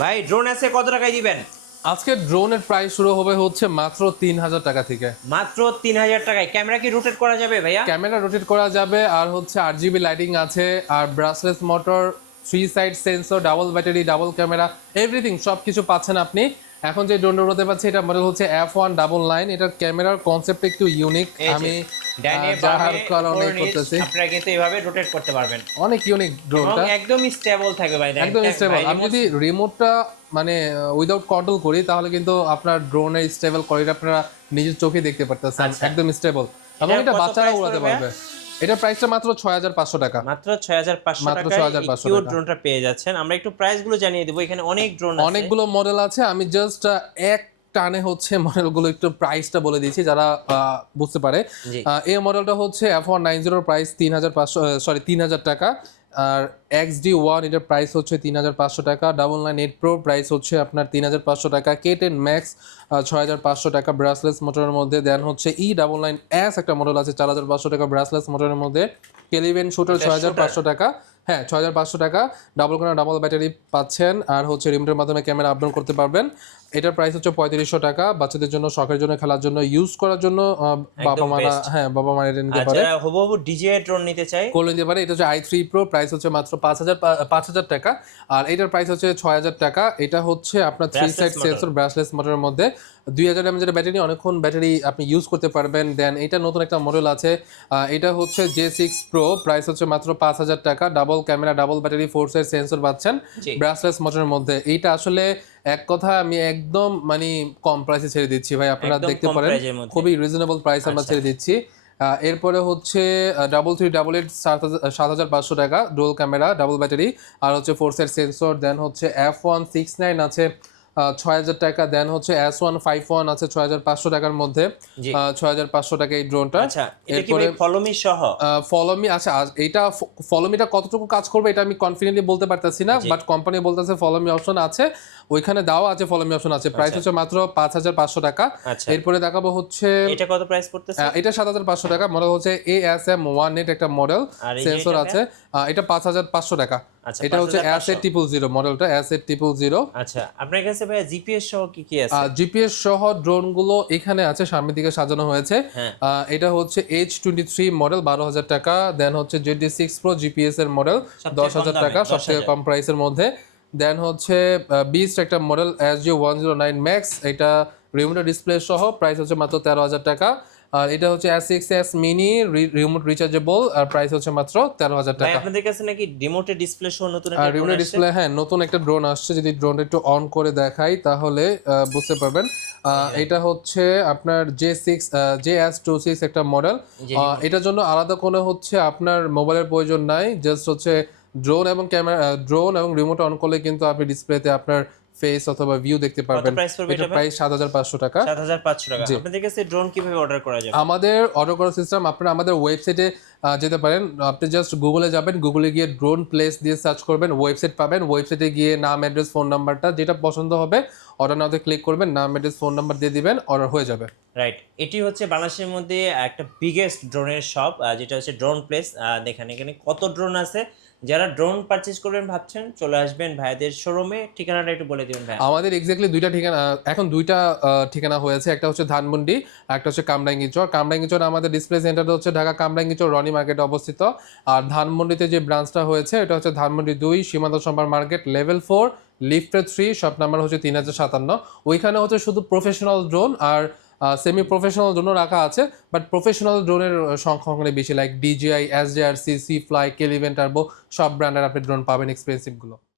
ভাই ড্রোন আছে কত টাকায় দিবেন? আজকে ড্রোনের প্রাইস শুরু হবে হচ্ছে মাত্র 3000 টাকা থেকে। মাত্র 3000 টাকায়। ক্যামেরা কি রোটেট করা যাবে ভাইয়া? ক্যামেরা রোটেট করা যাবে, আর হচ্ছে 8GB লাইটিং আছে, আর brushless motor, 3 side sensor, double battery, double camera, everything সবকিছু পাচ্ছেন আপনি। এখন যে ড্রোনটা উড়াতে পারছি এটা মডেল হচ্ছে F199। এটার ক্যামেরার কনসেপ্ট একটু ইউনিক। আমি ডাইনে যাহার বামে কারণে উপর নিচ করতেছি, আপনারা কিন্তু এভাবে রোটেট করতে পারবেন। অনেক ইউনিক এবং ড্রোনটা, একদম স্টেবল থাকবে ভাই। একদম স্টেবল। আমি যদি রিমোটটা মানে উইদাউট কন্ট্রোল করি তাহলে কিন্তু আপনার ড্রোনের স্টেবল কোয়ালিটি আপনারা নিজের চোখে দেখতে পারতেছেন, একদম স্টেবল। এবং এটা বাচ্চারা উড়াতে পারবে। এটা প্রাইসটা মাত্র 6500 টাকা। মাত্র 6500 মাত্র টাকায় 6500 কিউট টাকা ড্রোনটা পেয়ে যাচ্ছেন। আমরা একটু প্রাইস গুলো জানিয়ে দেব। এখানে অনেক ড্রোন আছে, অনেকগুলো মডেল আছে। আমি জাস্ট এক টানে হচ্ছে মডেলগুলো একটু প্রাইসটা বলে দিয়েছি যারা বুঝতে পারে। এই মডেলটা হচ্ছে F190 প্রাইস 3000 টাকা। আর XD1 এটার প্রাইস হচ্ছে 3500 টাকা। 998 Pro প্রাইস হচ্ছে আপনার 3500 টাকা। K10 Max 6500 টাকা ব্রাসলেস মোটরের মধ্যে। দেন হচ্ছে E99S একটা মডেল আছে 4500 টাকা ব্রাসলেস মোটরের মধ্যে। K11 শুটার 6500 টাকা। হ্যাঁ, 6500 টাকা। ডাবল কোনা ডাবল ব্যাটারি পাচ্ছেন, আর হচ্ছে রিমোটের মাধ্যমে ক্যামেরা আপডাউন করতে পারবেন। এটার প্রাইস হচ্ছে 3500 টাকা। বাচ্চাদের জন্য, শখের জন্য, খেলার জন্য, ইউজ করার জন্য বাবা মারা এটা নিতে পারে। যারা হুবহু ডিজিআই ড্রোন নিতে চায় কোল নিতে পারে। এটা হচ্ছে i3 Pro, প্রাইস হচ্ছে মাত্র 5000 টাকা। আর এটার প্রাইস হচ্ছে 6000 টাকা। এটা হচ্ছে আপনার 3 সাইড সেন্সর ব্রাসলেস মোটরের মধ্যে 2000 mAh এর ব্যাটারি, অনেকক্ষণ ব্যাটারি আপনি ইউজ করতে পারবেন। দেন এটা নতুন একটা মডেল আছে, এটা হচ্ছে J6 Pro, প্রাইস হচ্ছে মাত্র 5000 টাকা। Double camera, double battery, 4 side sensor পাচ্ছেন ব্রাসলেস মোটরের মধ্যে। এইটা আসলে এক কথা আমি একদম মানে কম প্রাইসে ছেড়ে দিচ্ছি ভাই, আপনারা দেখতে পারেন, খুবই রিজনেবল প্রাইস আমরা ছেড়ে দিচ্ছি। এরপরে হচ্ছে 3388 7500 টাকা, ডুয়াল ক্যামেরা, ডাবল ব্যাটারি, আর হচ্ছে 4 সাইড সেন্সর। দেন হচ্ছে F169 আছে 6000 টাকা। দেন হচ্ছে S151 আছে 6500 টাকার মধ্যে, 6500 টাকা এই ড্রোনটা। এরপরে ফলোমি সহ ফলোমি আছে। এইটা ফলোমিটা কতটুকু কাজ করবে এটা আমি কনফিডেন্টলি বলতে পারতেছি না, বাট কোম্পানি বলতেছে ফলোমি অপশন আছে, ওইখানে দেওয়া আছে ফলোমি অপশন আছে। প্রাইস হচ্ছে মাত্র 5500 টাকা। এরপরে দেখাবো হচ্ছে এটা কত প্রাইস পড়তেছে? এটা 7500 টাকা। মডেল হচ্ছে ASM18 একটা মডেল, সেন্সর আছে। এটা 5500 টাকা। এটা হচ্ছে AS8000 মডেলটা, AS8000। আচ্ছা, আপনার কাছে ভাই জিপিএস সহ কি কি আছে? জিপিএস সহ ড্রোন গুলো এখানে আছে, সামনের দিকে সাজানো হয়েছে। এটা হচ্ছে H23 মডেল, 12000 টাকা। দেন হচ্ছে ZD6 Pro জিপিএস এর মডেল, 10000 টাকা, সবথেকে কম প্রাইসের মধ্যে। দেন হচ্ছে বিস্ট একটা মডেল SG109 Max, এটা রিমোট ডিসপ্লে সহ, প্রাইস হচ্ছে মাত্র 13000 টাকা। আর এটা হচ্ছে S6s মিনি রিমোট রিচার্জেবল, আর প্রাইস হচ্ছে মাত্র 13000 টাকা। ভাই আপনাদের কাছে নাকি রিমোট ডিসপ্লে সহ নতুন একটা রিমোট ডিসপ্লে, হ্যাঁ নতুন একটা ড্রোন আসছে। যদি ড্রোনটা একটু অন করে দেখাই তাহলে বুঝতে পারবেন। এটা হচ্ছে আপনার JS26 একটা মডেল। এটার জন্য আলাদা কোনো হচ্ছে আপনার মোবাইলের প্রয়োজন নাই, জাস্ট হচ্ছে ড্রোন এবং ক্যামেরা, ড্রোন এবং রিমোট অন করলে কিন্তু আপনি ডিসপ্লেতে আপনার ফেস অথবা ভিউ দেখতে পারবেন। এটা প্রাইস 7500 টাকা। 7500 টাকা। আপনাদের কাছে ড্রোন কিভাবে অর্ডার করা যাবে? আমাদের অর্ডার করার সিস্টেম, আপনারা আমাদের ওয়েবসাইটে যেতে পারেন। আপনি জাস্ট গুগলে যাবেন, গুগলে গিয়ে ড্রোন প্লেস দিয়ে সার্চ করবেন, ওয়েবসাইট পাবেন। ওয়েবসাইটে গিয়ে নাম, অ্যাড্রেস, ফোন নাম্বারটা যেটা পছন্দ হবে অর্ডার নাওতে ক্লিক করবেন, নাম, অ্যাড্রেস, ফোন নাম্বার দিয়ে দিবেন, অর্ডার হয়ে যাবে। রাইট, এটি হচ্ছে বাংলাদেশের মধ্যে একটা বিগেস্ট ড্রোনের শপ, যেটা হচ্ছে ড্রোন প্লেস। দেখেন এখানে কত ড্রোন আছে। যারা ড্রোন পারচেজ করবেন ভাবছেন, চলে আসবেন ভাইদের শোরুমে। ঠিকানাটা একটু বলে দিবেন ভাই। আমাদের এক্স্যাক্টলি দুইটা ঠিকানা, এখন দুইটা ঠিকানা হয়েছে। একটা হচ্ছে ধানমন্ডি, একটা হচ্ছে কামরাঙ্গীচর। কামরাঙ্গীচর আমাদের ডিসপ্লে সেন্টারটা হচ্ছে ঢাকা কামরাঙ্গীচর রনি মার্কেটে অবস্থিত। আর ধানমন্ডিতে যে ব্রাঞ্চটা হয়েছে এটা হচ্ছে ধানমন্ডি 2 সীমান্ত সম্ভার মার্কেট, লেভেল 4, লিফটের 3, শপ নাম্বার হচ্ছে 3057। ওইখানে হচ্ছে শুধু প্রফেশনাল ড্রোন আর সেমি প্রফেশনাল ড্রোনও রাখা আছে, বাট প্রফেশনাল ড্রোনের সংখ্যা ওখানে বেশি, like DJI, SJR, CC, fly, K11 turbo, সব ব্র্যান্ডের আপনি ড্রোন পাবেন, এক্সপেন্সিভ গুলো।